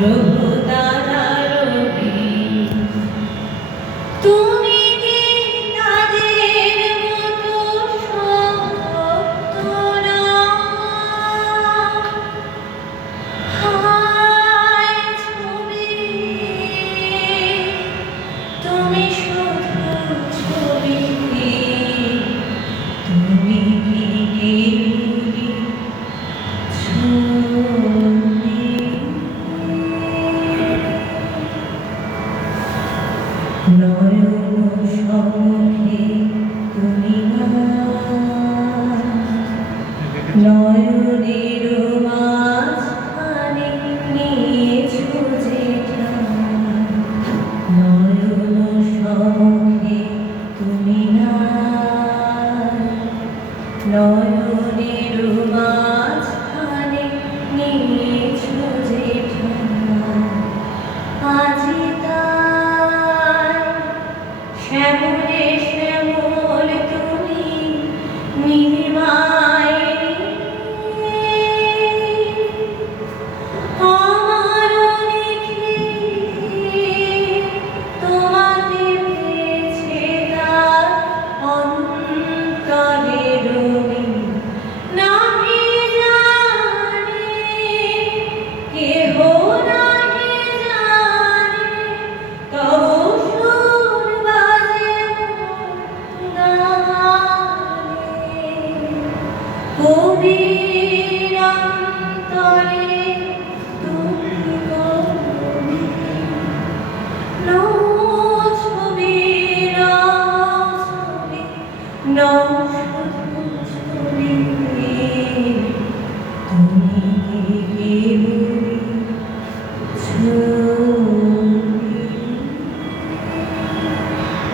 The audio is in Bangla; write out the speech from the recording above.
প্রভু তারারবি তুমি কি তাদের মতো সত্য না হায় ছবি তুমি শুধু ছবি তুমি কি কেবলি ছবি নয়ন সম্মুখে তুমি না নয়নের মাঝখানে নিয়েছো যে ঠাঁই নয়ন সম্মুখে তুমি না নয়নের মাঝখানে নিয়েছো যে ঠাঁই আজি তাই শ্যামলে শ্যামল তুমি নীলিমায় আমার লিখে তোমাকে পেয়েছে তার অন্তরের নাহি জানে কেহ নাহি জানে তব সুর বাজে গানে কবির অন্তরে তুমি কবি নো ছবি নো ছবি নো